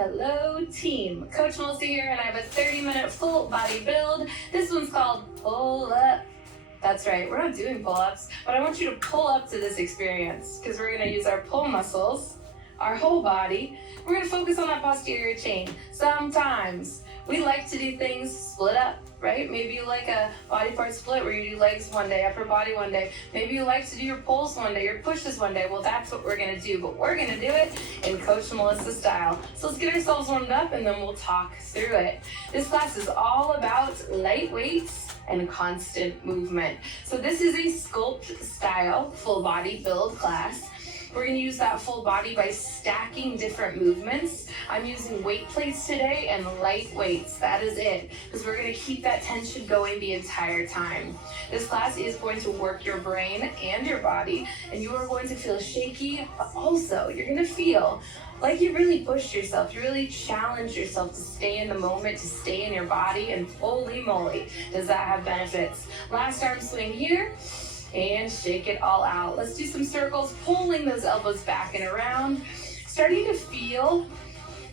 Hello team, Coach Melissa here, and I have a 30-minute full body build. This one's called Pull Up. That's right, we're not doing pull-ups, but I want you to pull up to this experience because we're gonna use our pull muscles, our whole body. We're gonna focus on that posterior chain. Sometimes we like to do things split up, right? Maybe you like a body part split where you do legs one day, upper body one day. Maybe you like to do your pulls one day, your pushes one day. Well, that's what we're gonna do, but we're gonna do it in Coach Melissa style. So let's get ourselves warmed up and then we'll talk through it. This class is all about light weights and constant movement. So this is a sculpt style full body build class. We're going to use that full body by stacking different movements. I'm using weight plates today and light weights. That is it, because we're going to keep that tension going the entire time. This class is going to work your brain and your body, and you are going to feel shaky, but also you're going to feel like you really pushed yourself. You really challenged yourself to stay in the moment, to stay in your body, and holy moly, does that have benefits. Last arm swing here. And shake it all out. Let's do some circles, pulling those elbows back and around. Starting to feel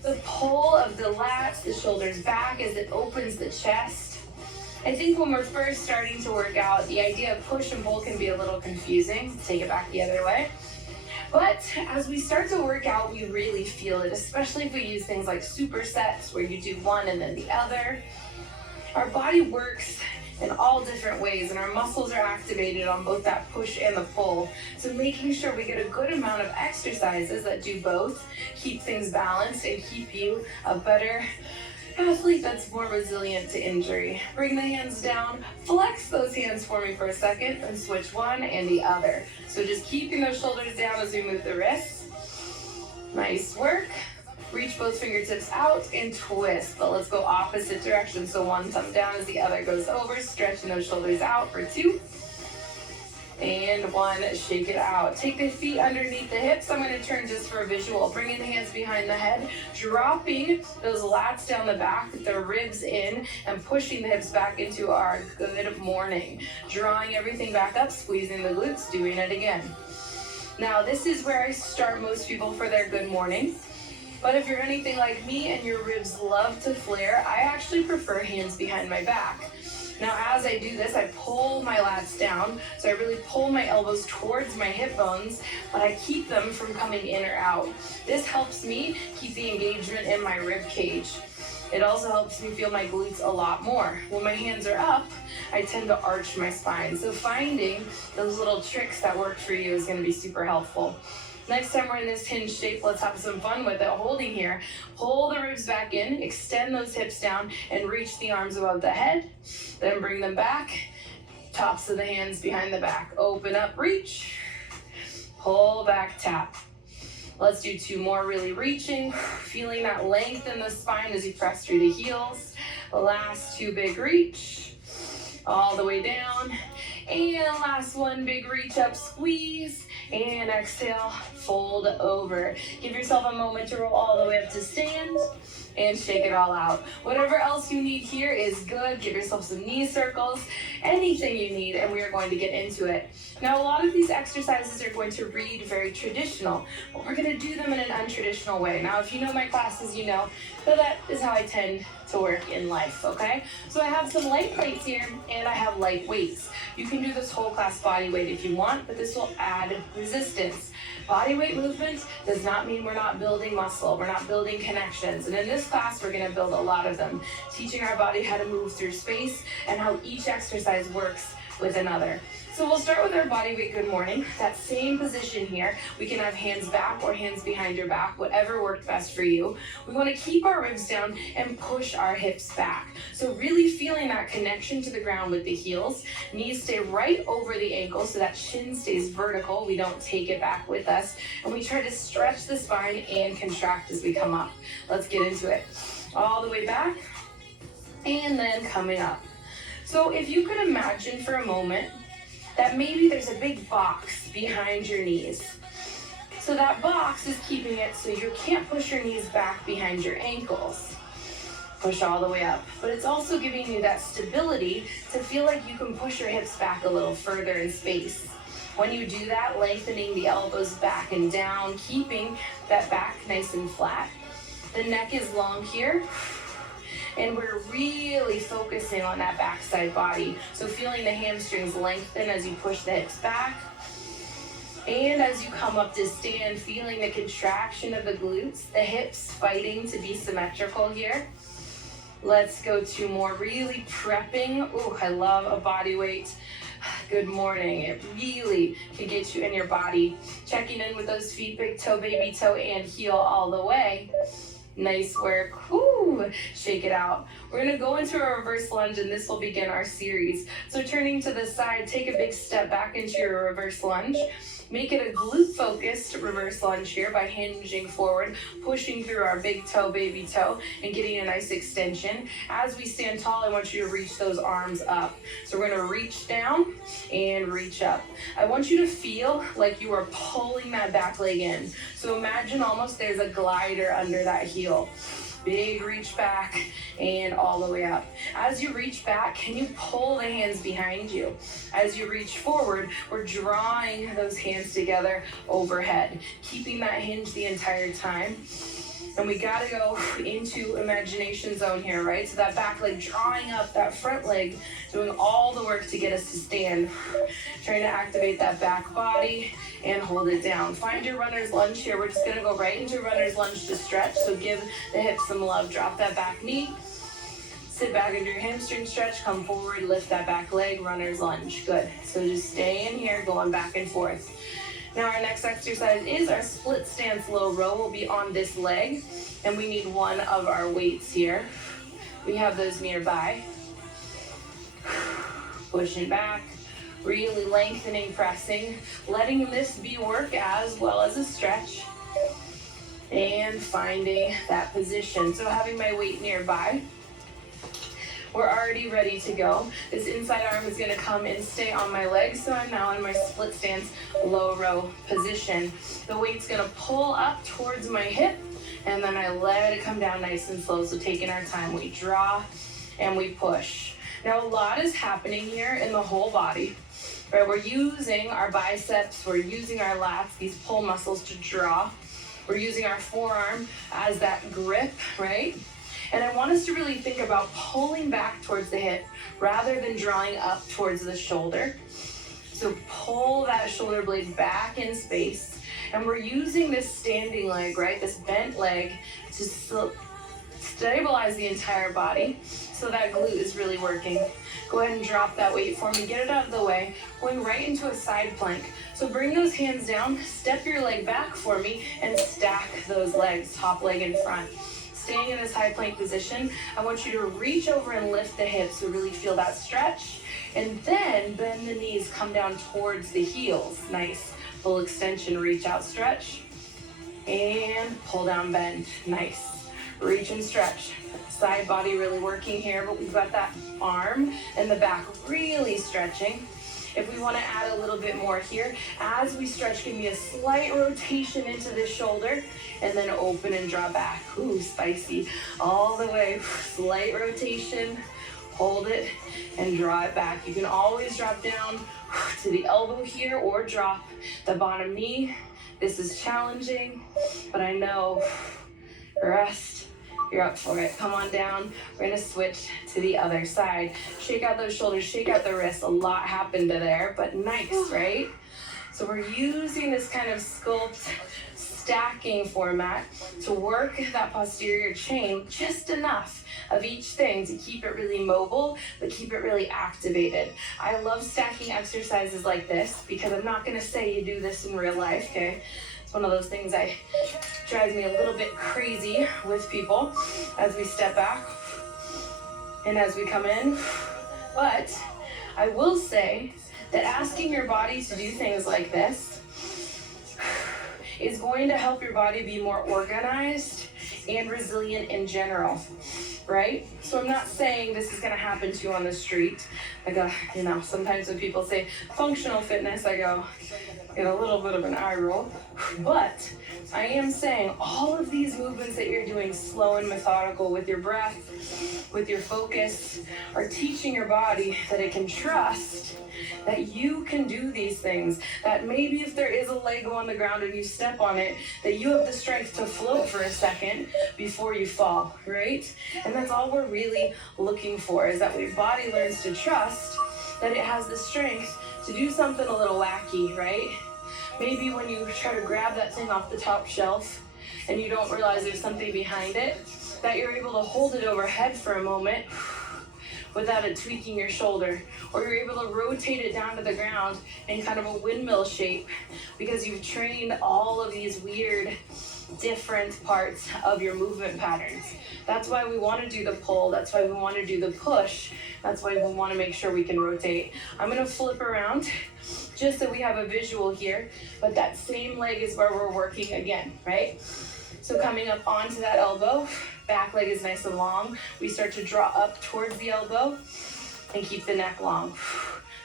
the pull of the lats, the shoulders back as it opens the chest. I think when we're first starting to work out, the idea of push and pull can be a little confusing. Take it back the other way. But as we start to work out, we really feel it, especially if we use things like supersets where you do one and then the other. Our body works in all different ways, and our muscles are activated on both that push and the pull. So making sure we get a good amount of exercises that do both, keep things balanced and keep you a better athlete that's more resilient to injury. Bring the hands down, flex those hands for me for a second, and switch one and the other. So just keeping those shoulders down as we move the wrists. Nice work. Reach both fingertips out and twist, but let's go opposite direction. So one thumb down as the other goes over, stretching those shoulders out for 2. And 1, shake it out. Take the feet underneath the hips. I'm gonna turn just for a visual. Bringing the hands behind the head, dropping those lats down the back, the ribs in, and pushing the hips back into our good morning. Drawing everything back up, squeezing the glutes, doing it again. Now this is where I start most people for their good morning. But if you're anything like me and your ribs love to flare, I actually prefer hands behind my back. Now as I do this, I pull my lats down, so I really pull my elbows towards my hip bones, but I keep them from coming in or out. This helps me keep the engagement in my rib cage. It also helps me feel my glutes a lot more. When my hands are up, I tend to arch my spine. So finding those little tricks that work for you is going to be super helpful. Next time we're in this hinge shape, let's have some fun with it. Holding here, pull the ribs back in, extend those hips down, and reach the arms above the head. Then bring them back, tops of the hands behind the back. Open up, reach, pull back, tap. Let's do 2 more, really reaching, feeling that length in the spine as you press through the heels. The last 2, big reach, all the way down. And last one, big reach up, squeeze. And exhale, fold over. Give yourself a moment to roll all the way up to stand and shake it all out. Whatever else you need here is good. Give yourself some knee circles, anything you need, and we are going to get into it. Now, a lot of these exercises are going to read very traditional, but we're going to do them in an untraditional way. Now, if you know my classes, you know that is how I tend to work in life, okay? So I have some light plates here, and I have light weights. You can do this whole class body weight if you want, but this will add resistance. Body weight movement does not mean we're not building muscle, we're not building connections. And in this class, we're gonna build a lot of them, teaching our body how to move through space and how each exercise works with another. So we'll start with our body weight good morning. That same position here. We can have hands back or hands behind your back, whatever worked best for you. We want to keep our ribs down and push our hips back. So really feeling that connection to the ground with the heels. Knees stay right over the ankles so that shin stays vertical. We don't take it back with us. And we try to stretch the spine and contract as we come up. Let's get into it. All the way back and then coming up. So if you could imagine for a moment that maybe there's a big box behind your knees. So that box is keeping it so you can't push your knees back behind your ankles. Push all the way up. But it's also giving you that stability to feel like you can push your hips back a little further in space. When you do that, lengthening the elbows back and down, keeping that back nice and flat. The neck is long here. And we're really focusing on that backside body. So feeling the hamstrings lengthen as you push the hips back. And as you come up to stand, feeling the contraction of the glutes, the hips fighting to be symmetrical here. Let's go to more really prepping. Ooh, I love a body weight. Good morning. It really can get you in your body. Checking in with those feet, big toe, baby toe, and heel all the way. Nice work. Woo! Shake it out. We're going to go into a reverse lunge, and this will begin our series. So turning to the side, take a big step back into your reverse lunge. Make it a glute-focused reverse lunge here by hinging forward, pushing through our big toe, baby toe, and getting a nice extension. As we stand tall, I want you to reach those arms up. So we're going to reach down and reach up. I want you to feel like you are pulling that back leg in. So imagine almost there's a glider under that heel. Big reach back and all the way up. As you reach back, can you pull the hands behind you? As you reach forward, we're drawing those hands together overhead, keeping that hinge the entire time. And we gotta go into imagination zone here, right? So that back leg drawing up, that front leg doing all the work to get us to stand. Trying to activate that back body and hold it down. Find your runner's lunge here. We're just gonna go right into runner's lunge to stretch. So give the hips some love. Drop that back knee. Sit back into your hamstring stretch. Come forward, lift that back leg, runner's lunge. Good. So just stay in here, going back and forth. Now our next exercise is our split stance low row. We'll be on this leg, and we need one of our weights here. We have those nearby. Pushing back, really lengthening, pressing, letting this be work as well as a stretch, and finding that position. So having my weight nearby. We're already ready to go. This inside arm is going to come and stay on my legs, so I'm now in my split stance low row position. The weight's going to pull up towards my hip, and then I let it come down nice and slow. So taking our time, we draw and we push. Now a lot is happening here in the whole body, right? We're using our biceps, we're using our lats, these pull muscles to draw. We're using our forearm as that grip, right? And I want us to really think about pulling back towards the hip rather than drawing up towards the shoulder. So pull that shoulder blade back in space. And we're using this standing leg, right? This bent leg to stabilize the entire body. So that glute is really working. Go ahead and drop that weight for me. Get it out of the way. Going right into a side plank. So bring those hands down, step your leg back for me, and stack those legs, top leg in front. Staying in this high plank position, I want you to reach over and lift the hips so really feel that stretch. And then bend the knees, come down towards the heels. Nice. Full extension, reach out, stretch. And pull down, bend. Nice. Reach and stretch. Side body really working here, but we've got that arm and the back really stretching. If we want to add a little bit more here, as we stretch, give me a slight rotation into the shoulder, and then open and draw back. Ooh, spicy. All the way, slight rotation, hold it, and draw it back. You can always drop down to the elbow here, or drop the bottom knee. This is challenging, but I know, rest. You're up for it. Come on down. We're gonna switch to the other side. Shake out those shoulders, shake out the wrists. A lot happened to there, but nice, right? So we're using this kind of sculpt stacking format to work that posterior chain just enough of each thing to keep it really mobile, but keep it really activated. I love stacking exercises like this because I'm not gonna say you do this in real life, okay? It's one of those things that drives me a little bit crazy with people as we step back and as we come in. But I will say that asking your body to do things like this is going to help your body be more organized and resilient in general. right? So I'm not saying this is gonna happen to you on the street. I go, sometimes when people say functional fitness, I go, get a little bit of an eye roll. But I am saying all of these movements that you're doing slow and methodical with your breath, with your focus, are teaching your body that it can trust that you can do these things, that maybe if there is a Lego on the ground and you step on it, that you have the strength to float for a second before you fall, right? And that's all we're really looking for, is that your body learns to trust that it has the strength to do something a little wacky, right? Maybe when you try to grab that thing off the top shelf and you don't realize there's something behind it, that you're able to hold it overhead for a moment without it tweaking your shoulder, or you're able to rotate it down to the ground in kind of a windmill shape because you've trained all of these weird different parts of your movement patterns. That's why we want to do the pull, that's why we want to do the push, that's why we want to make sure we can rotate. I'm going to flip around just so we have a visual here, but that same leg is where we're working again, right? So coming up onto that elbow, back leg is nice and long. We start to draw up towards the elbow and keep the neck long.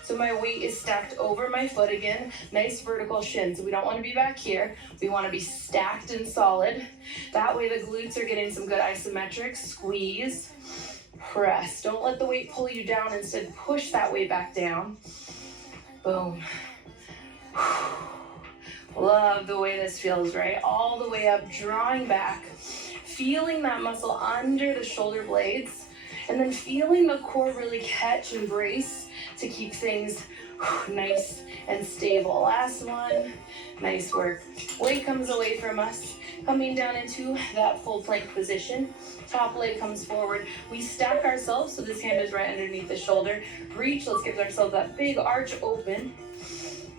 So my weight is stacked over my foot again, nice vertical shin. So we don't want to be back here. We want to be stacked and solid. That way the glutes are getting some good isometric. Squeeze, press. Don't let the weight pull you down. Instead, push that weight back down. Boom. Love the way this feels, right? All the way up, drawing back, feeling that muscle under the shoulder blades, and then feeling the core really catch and brace to keep things nice and stable. Last one, nice work. Weight comes away from us, coming down into that full plank position. Top leg comes forward. We stack ourselves, so this hand is right underneath the shoulder. Reach, let's give ourselves that big arch open.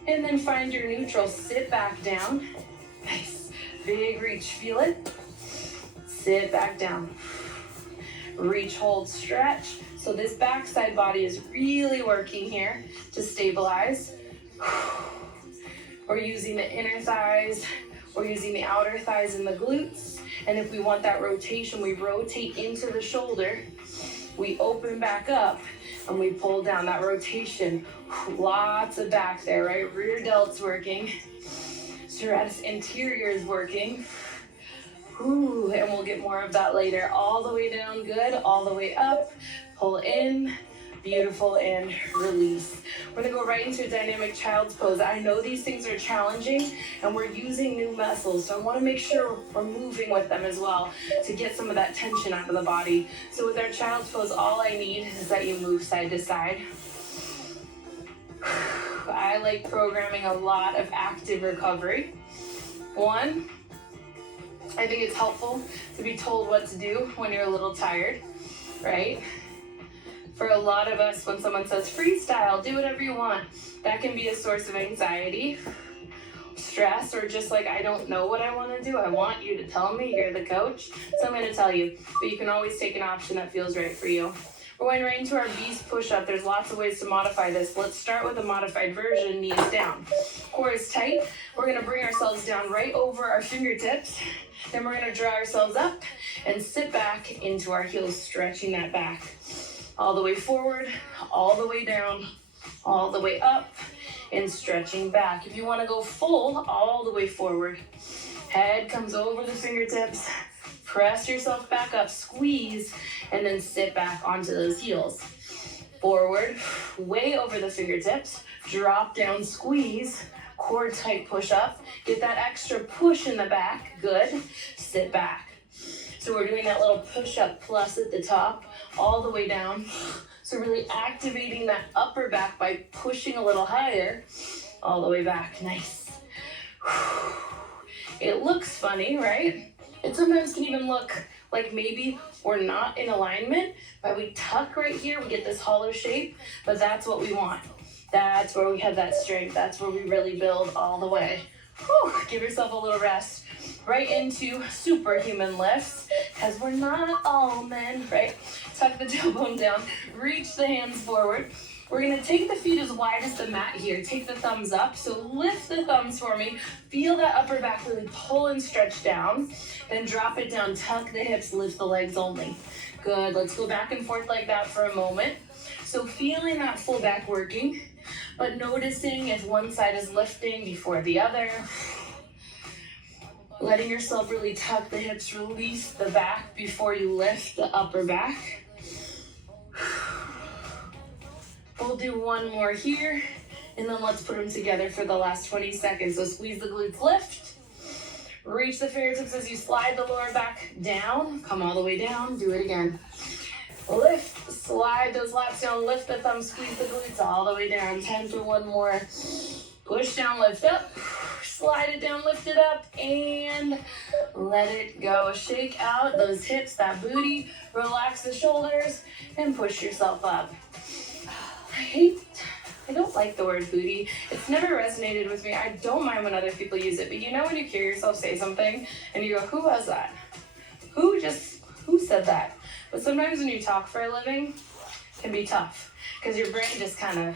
And then find your neutral, sit back down. Nice, big reach, feel it. Sit back down. Reach, hold, stretch. So this backside body is really working here to stabilize. We're using the inner thighs, we're using the outer thighs and the glutes. And if we want that rotation, we rotate into the shoulder, we open back up, and we pull down. That rotation. Lots of back there, right? Rear delt's working. Serratus anterior is working. Ooh, and we'll get more of that later. All the way down, good. All the way up. Pull in. Beautiful, and release. We're gonna go right into a dynamic child's pose. I know these things are challenging and we're using new muscles, so I wanna make sure we're moving with them as well to get some of that tension out of the body. So with our child's pose, all I need is that you move side to side. I like programming a lot of active recovery. One, I think it's helpful to be told what to do when you're a little tired, right? For a lot of us, when someone says freestyle, do whatever you want, that can be a source of anxiety, stress, or just like, I don't know what I want to do. I want you to tell me, you're the coach, so I'm going to tell you. But you can always take an option that feels right for you. We're going right into our beast push-up. There's lots of ways to modify this. Let's start with a modified version, knees down. Core is tight. We're going to bring ourselves down right over our fingertips. Then we're going to draw ourselves up and sit back into our heels, stretching that back. All the way forward, all the way down, all the way up, and stretching back. If you want to go full, all the way forward. Head comes over the fingertips. Press yourself back up, squeeze, and then sit back onto those heels. Forward, way over the fingertips. Drop down, squeeze. Core tight, push up. Get that extra push in the back. Good. Sit back. So we're doing that little push-up plus at the top, all the way down. So really activating that upper back by pushing a little higher, all the way back. Nice. It looks funny, right? It sometimes can even look like maybe we're not in alignment, but we tuck right here, we get this hollow shape, but that's what we want. That's where we have that strength. That's where we really build all the way. Whew, give yourself a little rest. Right into superhuman lifts, because we're not all men, right? Tuck the tailbone down, reach the hands forward. We're gonna take the feet as wide as the mat here. Take the thumbs up, so lift the thumbs for me. Feel that upper back really pull and stretch down. Then drop it down, tuck the hips, lift the legs only. Good, let's go back and forth like that for a moment. So feeling that full back working, but noticing if one side is lifting before the other. Letting yourself really tuck the hips, release the back before you lift the upper back. We'll do one more here, and then let's put them together for the last 20 seconds. So squeeze the glutes, lift. Reach the fingertips as you slide the lower back down. Come all the way down, do it again. Lift, slide those lats down, lift the thumbs, squeeze the glutes all the way down. 10 for one more. Push down, lift up. Slide it down, lift it up, and let it go. Shake out those hips, that booty. Relax the shoulders, and push yourself up. I don't like the word booty. It's never resonated with me. I don't mind when other people use it, but you know when you hear yourself say something, and you go, who was that? Who said that? But sometimes when you talk for a living, it can be tough, because your brain just kind of,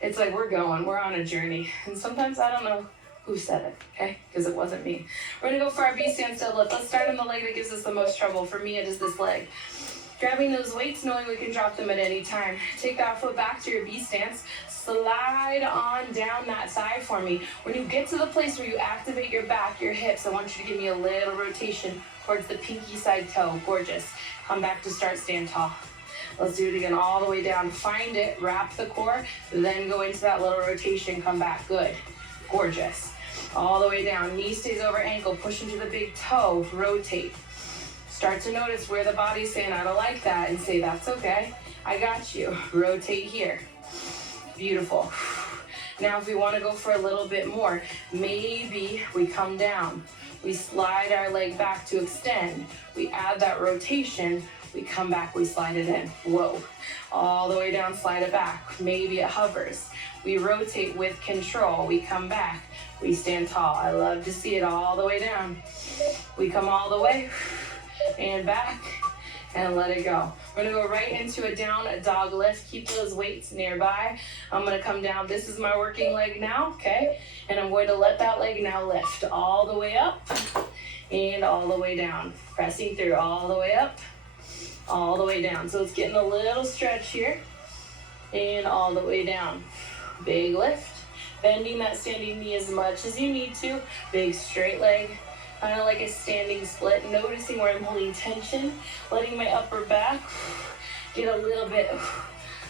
it's like we're on a journey, and sometimes I don't know who said it, okay? Because it wasn't me. We're gonna go for our B stand deadlift. Let's start on the leg that gives us the most trouble. For me, it is this leg. Grabbing those weights, knowing we can drop them at any time. Take that foot back to your B stance. Slide on down that thigh for me. When you get to the place where you activate your back, your hips, I want you to give me a little rotation towards the pinky side toe. Gorgeous. Come back to start, stand tall. Let's do it again, all the way down. Find it, wrap the core, then go into that little rotation, come back. Good. Gorgeous. All the way down, knee stays over ankle, push into the big toe, rotate. Start to notice where the body's saying, I don't like that, and say, that's okay, I got you. Rotate here. Beautiful. Now if we want to go for a little bit more, maybe we come down. We slide our leg back to extend. We add that rotation. We come back, we slide it in. Whoa. All the way down, slide it back. Maybe it hovers. We rotate with control. We come back. We stand tall. I love to see it all the way down. We come all the way and back and let it go. We're gonna go right into a down dog lift. Keep those weights nearby. I'm gonna come down. This is my working leg now, okay? And I'm going to let that leg now lift all the way up and all the way down. Pressing through all the way up, all the way down. So it's getting a little stretch here and all the way down. Big lift. Bending that standing knee as much as you need to. Big straight leg. Kind of like a standing split. Noticing where I'm holding tension. Letting my upper back get a little bit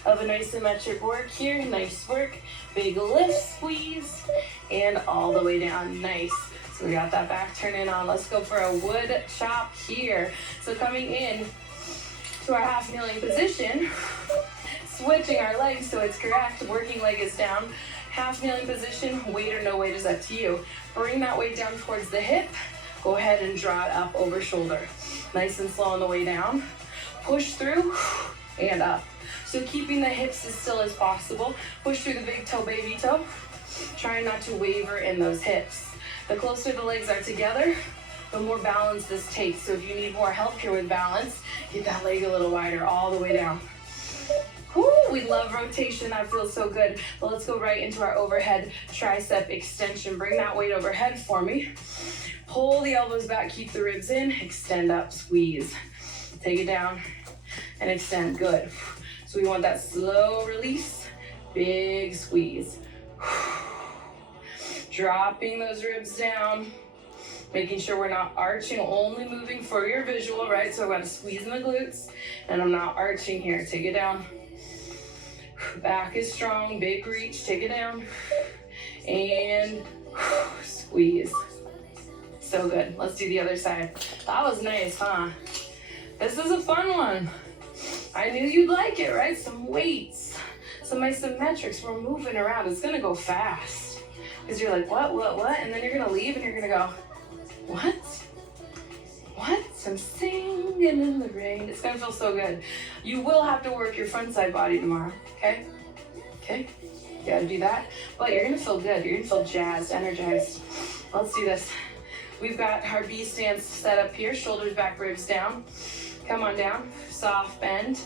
of an isometric work here. Nice work. Big lift, squeeze, and all the way down. Nice. So we got that back turning on. Let's go for a wood chop here. So coming in to our half kneeling position. Switching our legs so it's correct. Working leg is down. Half kneeling position, weight or no weight is up to you. Bring that weight down towards the hip. Go ahead and draw it up over shoulder. Nice and slow on the way down. Push through and up. So keeping the hips as still as possible. Push through the big toe, baby toe. Trying not to waver in those hips. The closer the legs are together, the more balance this takes. So if you need more help here with balance, get that leg a little wider all the way down. Woo, we love rotation, that feels so good. But let's go right into our overhead tricep extension. Bring that weight overhead for me. Pull the elbows back, keep the ribs in, extend up, squeeze. Take it down and extend, good. So we want that slow release, big squeeze. Dropping those ribs down, making sure we're not arching, only moving for your visual, right? So I'm gonna squeeze in the glutes and I'm not arching here, take it down. Back is strong, big reach, take it down, and squeeze. So good. Let's do the other side. That was nice, huh? This is a fun one. I knew you'd like it, right? Some weights, some isometrics. We're moving around. It's gonna go fast. Because you're like, what? And then you're gonna leave and you're gonna go, what? I'm singing in the rain. It's gonna feel so good. You will have to work your front side body tomorrow, okay? Okay? You gotta do that. But you're gonna feel good. You're gonna feel jazzed, energized. Let's do this. We've got our B stance set up here. Shoulders back, ribs down. Come on down. Soft bend.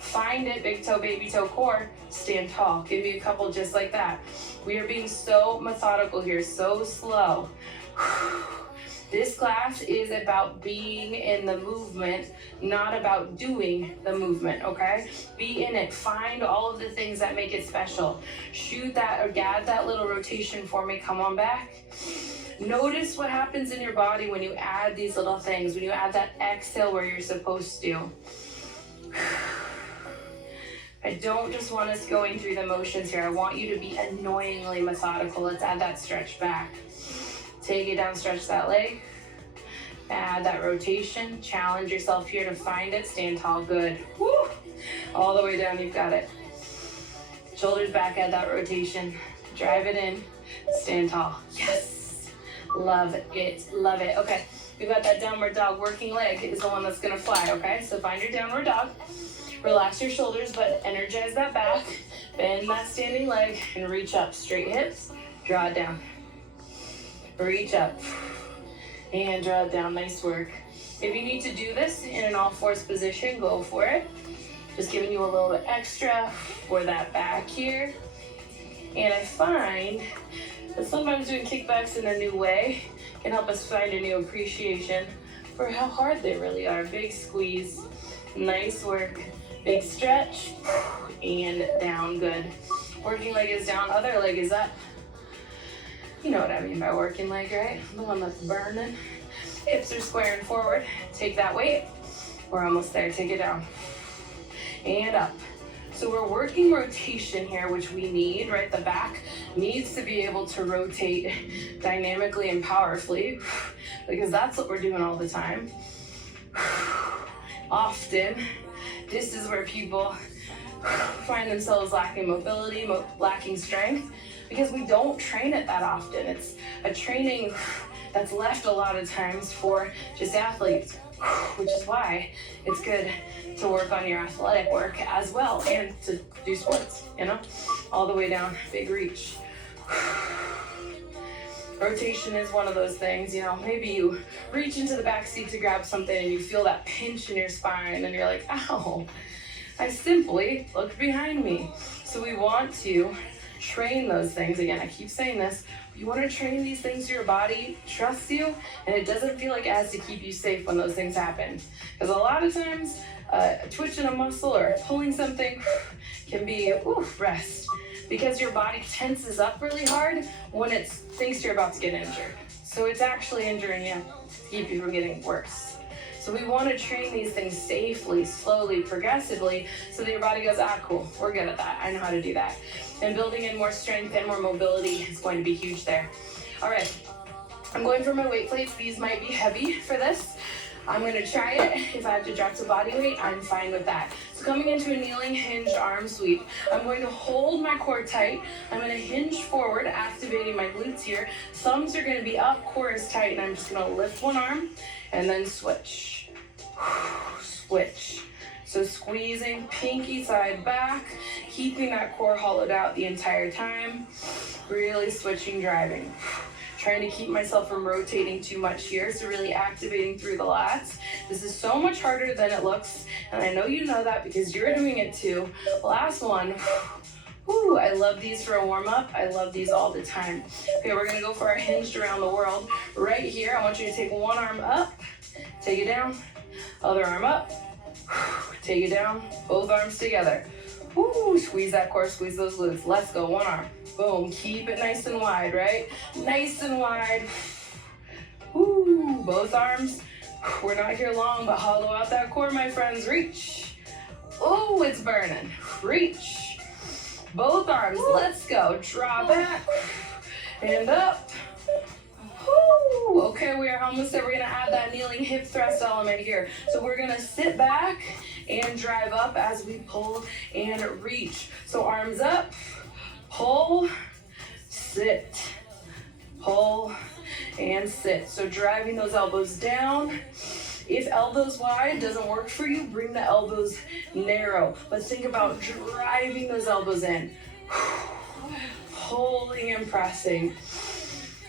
Find it, big toe, baby toe core. Stand tall. Give me a couple just like that. We are being so methodical here, so slow. This class is about being in the movement, not about doing the movement, okay? Be in it. Find all of the things that make it special. Shoot that or add that little rotation for me. Come on back. Notice what happens in your body when you add these little things, when you add that exhale where you're supposed to. I don't just want us going through the motions here. I want you to be annoyingly methodical. Let's add that stretch back. Take it down, stretch that leg. Add that rotation. Challenge yourself here to find it. Stand tall, good. Woo! All the way down, you've got it. Shoulders back, add that rotation. Drive it in, stand tall. Yes! Love it, love it. Okay, we've got that downward dog. Working leg is the one that's gonna fly, okay? So find your downward dog. Relax your shoulders, but energize that back. Bend that standing leg and reach up. Straight hips, draw it down. Reach up and draw it down. Nice work. If you need to do this in an all fours position, go for it. Just giving you a little bit extra for that back here. And I find that sometimes doing kickbacks in a new way can help us find a new appreciation for how hard they really are. Big squeeze. Nice work. Big stretch and down. Good. Working leg is down, other leg is up. You know what I mean by working leg, right? The one that's burning. Hips are squaring forward. Take that weight. We're almost there. Take it down. And up. So we're working rotation here, which we need, right? The back needs to be able to rotate dynamically and powerfully because that's what we're doing all the time. Often, this is where people find themselves lacking mobility, lacking strength, because we don't train it that often. It's a training that's left a lot of times for just athletes, which is why it's good to work on your athletic work as well and to do sports, you know? All the way down, big reach. Rotation is one of those things, you know, maybe you reach into the back seat to grab something and you feel that pinch in your spine and you're like, ow, I simply looked behind me. So we want to train those things. Again, I keep saying this, you want to train these things so your body trusts you and it doesn't feel like it has to keep you safe when those things happen. Because a lot of times, twitching a muscle or pulling something can be, rest. Because your body tenses up really hard when it thinks you're about to get injured. So it's actually injuring you to keep you from getting worse. So we want to train these things safely, slowly, progressively, so that your body goes, cool, we're good at that. I know how to do that. And building in more strength and more mobility is going to be huge there. All right, I'm going for my weight plates. These might be heavy for this. I'm going to try it. If I have to drop to body weight, I'm fine with that. So coming into a kneeling hinged arm sweep, I'm going to hold my core tight. I'm going to hinge forward, activating my glutes here. Thumbs are going to be up, core is tight, and I'm just going to lift one arm and then switch. Switch. So squeezing pinky side back, keeping that core hollowed out the entire time. Really switching, driving. Trying to keep myself from rotating too much here, so really activating through the lats. This is so much harder than it looks, and I know you know that because you're doing it too. Last one. Whew, I love these for a warm-up. I love these all the time. Okay, we're gonna go for our hinged around the world. Right here, I want you to take one arm up, take it down, other arm up, take it down, both arms together. Woo, squeeze that core, squeeze those glutes. Let's go, one arm. Boom, keep it nice and wide, right? Nice and wide. Woo, both arms. We're not here long, but hollow out that core, my friends. Reach. Oh, it's burning. Reach. Both arms, let's go. Draw back and up. Woo. Okay, we are almost there. We're gonna add that kneeling hip thrust element here. So we're gonna sit back and drive up as we pull and reach. So arms up, pull, sit, pull, and sit. So driving those elbows down. If elbows wide doesn't work for you, bring the elbows narrow. But think about driving those elbows in. Pulling and pressing.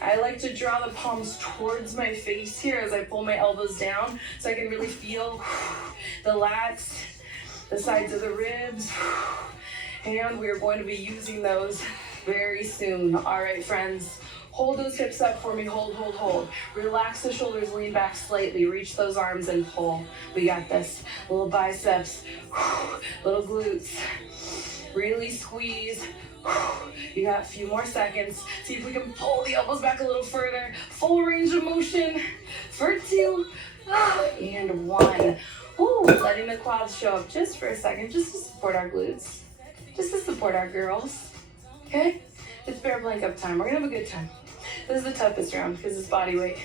I like to draw the palms towards my face here as I pull my elbows down so I can really feel the lats, the sides of the ribs, and we're going to be using those very soon. All right, friends, Hold those hips up for me, hold, hold, hold. Relax the shoulders, lean back slightly, reach those arms and pull. We got this. Little biceps, little glutes. Really squeeze. You got a few more seconds. See if we can pull the elbows back a little further. Full range of motion for 2 and 1. Ooh, letting the quads show up just for a second, just to support our glutes, just to support our girls. Okay? It's bear plank up time. We're gonna have a good time. This is the toughest round because it's body weight.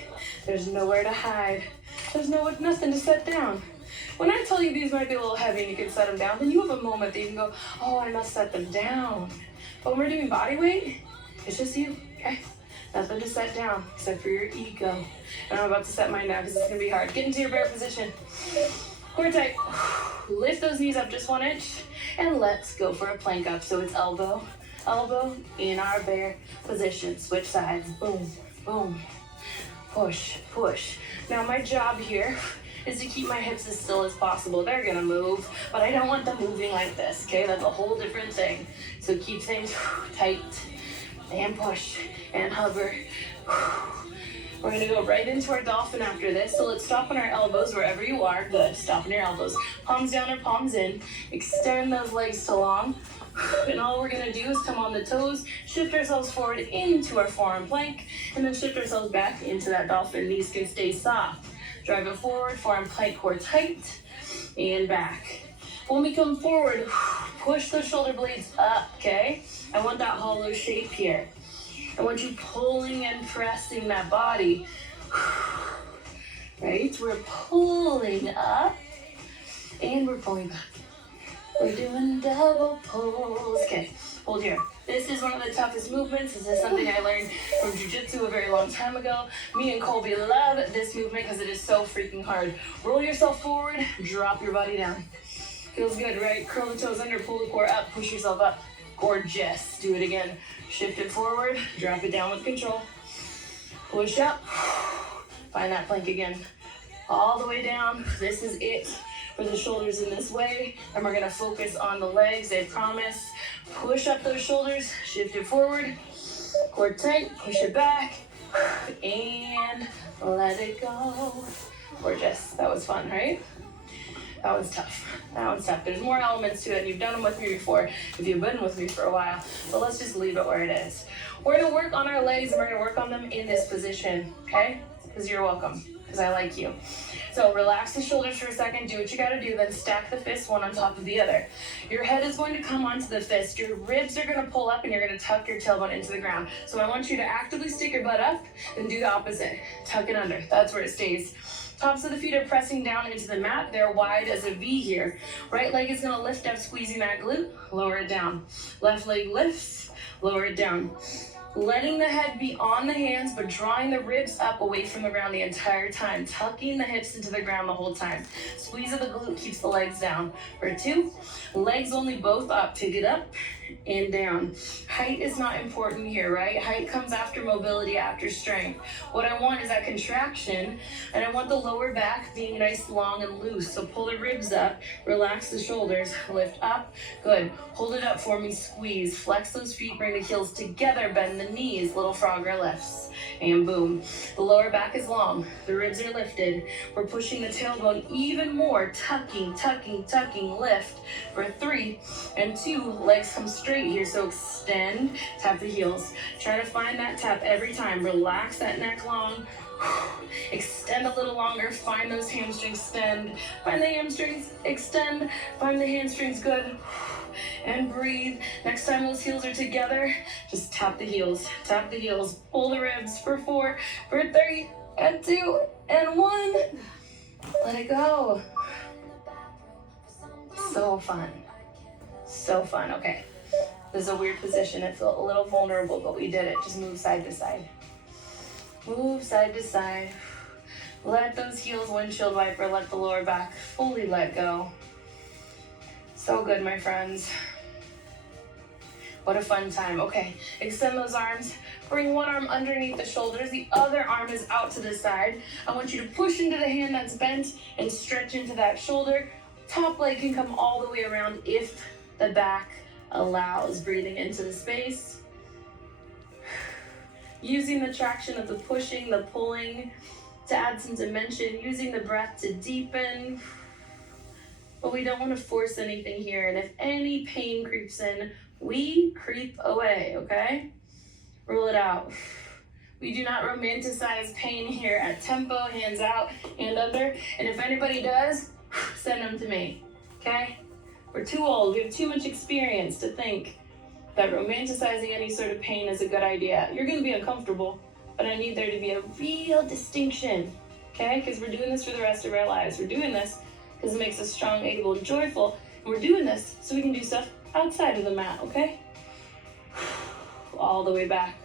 There's nowhere to hide. There's nothing to set down. When I tell you these might be a little heavy and you can set them down, then you have a moment that you can go, oh, I must set them down. But when we're doing body weight, it's just you, okay? Nothing to set down except for your ego. And I'm about to set mine down because it's gonna be hard. Get into your bear position. Core tight. Lift those knees up just 1 inch and let's go for a plank up. So it's elbow, elbow in our bear position. Switch sides, boom, boom. Push, push. Now my job here is to keep my hips as still as possible. They're gonna move, but I don't want them moving like this, okay? That's a whole different thing. So keep things tight and push and hover. We're gonna go right into our dolphin after this. So let's stop on our elbows wherever you are. Good, stop on your elbows. Palms down or palms in. Extend those legs to long. And all we're gonna do is come on the toes, shift ourselves forward into our forearm plank, and then shift ourselves back into that dolphin. Knees can stay soft. Drive it forward, forearm plank, core tight, and back. When we come forward, push the shoulder blades up, okay? I want that hollow shape here. I want you pulling and pressing that body. Right? We're pulling up, and we're pulling back. We're doing double pulls. Okay, hold here. This is one of the toughest movements. This is something I learned from jiu-jitsu a very long time ago. Me and Colby love this movement because it is so freaking hard. Roll yourself forward, drop your body down. Feels good, right? Curl the toes under, pull the core up, push yourself up. Gorgeous. Do it again. Shift it forward, drop it down with control. Push up. Find that plank again. All the way down. This is it for the shoulders in this way. And we're gonna focus on the legs, I promise. Push up those shoulders, shift it forward. Core tight, push it back. And let it go. Gorgeous. That was fun, right? That one's tough. That one's tough. There's more elements to it, and you've done them with me before if you've been with me for a while. But let's just leave it where it is. We're gonna work on our legs, and we're gonna work on them in this position, okay? Because you're welcome, because I like you. So relax the shoulders for a second, do what you gotta do, then stack the fists one on top of the other. Your head is going to come onto the fist. Your ribs are gonna pull up and you're gonna tuck your tailbone into the ground. So I want you to actively stick your butt up and do the opposite. Tuck it under, that's where it stays. Tops of the feet are pressing down into the mat. They're wide as a V here. Right leg is gonna lift up, squeezing that glute, lower it down. Left leg lifts, lower it down. Letting the head be on the hands, but drawing the ribs up away from the ground the entire time. Tucking the hips into the ground the whole time. Squeeze of the glute keeps the legs down. For 2, legs only both up. Take it up and down. Height is not important here, right? Height comes after mobility, after strength. What I want is that contraction, and I want the lower back being nice, long, and loose. So pull the ribs up, relax the shoulders, lift up. Good. Hold it up for me, squeeze. Flex those feet, bring the heels together, bend the knees, little frogger lifts, and boom. The lower back is long, the ribs are lifted. We're pushing the tailbone even more, tucking, tucking, tucking, lift. For 3 and 2, legs come straight here, so extend, tap the heels. Try to find that tap every time. Relax that neck long. Extend a little longer, find those hamstrings, extend. Find the hamstrings, extend. Find the hamstrings, good. And breathe. Next time those heels are together, just tap the heels, pull the ribs for 4, for 3, and 2, and 1. Let it go. So fun. So fun. Okay. This is a weird position. It felt a little vulnerable, but we did it. Just move side to side. Move side to side. Let those heels windshield wiper, let the lower back fully let go. So good, my friends. What a fun time. Okay, extend those arms. Bring one arm underneath the shoulders. The other arm is out to the side. I want you to push into the hand that's bent and stretch into that shoulder. Top leg can come all the way around if the back allows. Breathing into the space. using the traction of the pushing, the pulling to add some dimension, using the breath to deepen. But we don't want to force anything here. And if any pain creeps in, we creep away, okay? Roll it out. We do not romanticize pain here at tempo, hands out, hand under. And if anybody does, send them to me, okay? We're too old, we have too much experience to think that romanticizing any sort of pain is a good idea. You're gonna be uncomfortable, but I need there to be a real distinction, okay? Because we're doing this for the rest of our lives. We're doing this because it makes us strong, able, and joyful. And we're doing this so we can do stuff outside of the mat, okay? All the way back.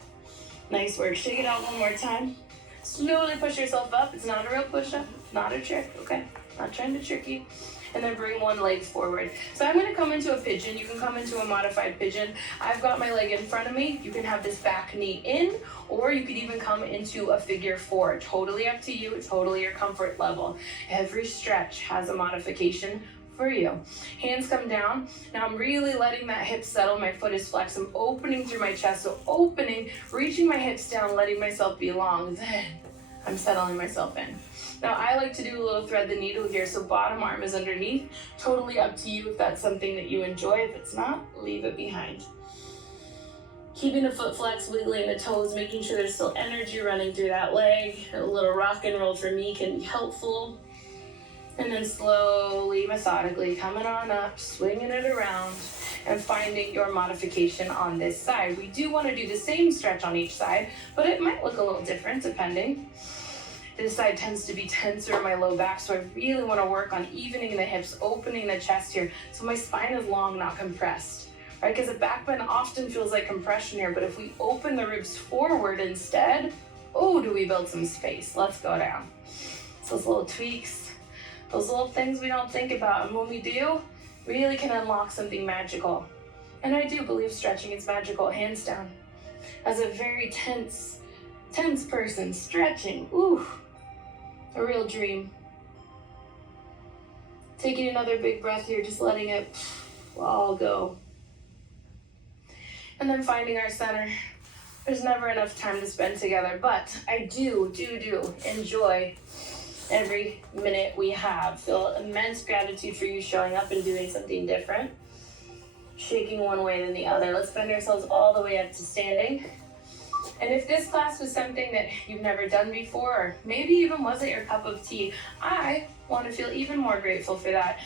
Nice work. Shake it out one more time. Slowly push yourself up. It's not a real push-up, not a trick, okay? Not trying to trick you. And then bring one leg forward. So I'm gonna come into a pigeon. You can come into a modified pigeon. I've got my leg in front of me. You can have this back knee in, or you could even come into a figure four. Totally up to you, totally your comfort level. Every stretch has a modification for you. Hands come down. Now I'm really letting that hip settle. My foot is flexed. I'm opening through my chest. So opening, reaching my hips down, letting myself be long. Then I'm settling myself in. Now I like to do a little thread the needle here. So bottom arm is underneath. Totally up to you if that's something that you enjoy. If it's not, leave it behind. Keeping the foot flexed, wiggling the toes, making sure there's still energy running through that leg. A little rock and roll for me can be helpful. And then slowly, methodically coming on up, swinging it around, and finding your modification on this side. We do want to do the same stretch on each side, but it might look a little different depending. This side tends to be tenser in my low back, so I really want to work on evening the hips, opening the chest here, so my spine is long, not compressed, right? Because a back bend often feels like compression here, but if we open the ribs forward instead, oh, do we build some space? Let's go down. So those little tweaks, those little things we don't think about, and when we do, really can unlock something magical. And I do believe stretching is magical, hands down. As a very tense person, stretching, ooh, a real dream. Taking another big breath here, just letting it all go. And then finding our center. There's never enough time to spend together, but I do enjoy every minute we have. Feel immense gratitude for you showing up and doing something different. Shaking one way then the other. Let's bend ourselves all the way up to standing. And if this class was something that you've never done before, or maybe even wasn't your cup of tea, I want to feel even more grateful for that.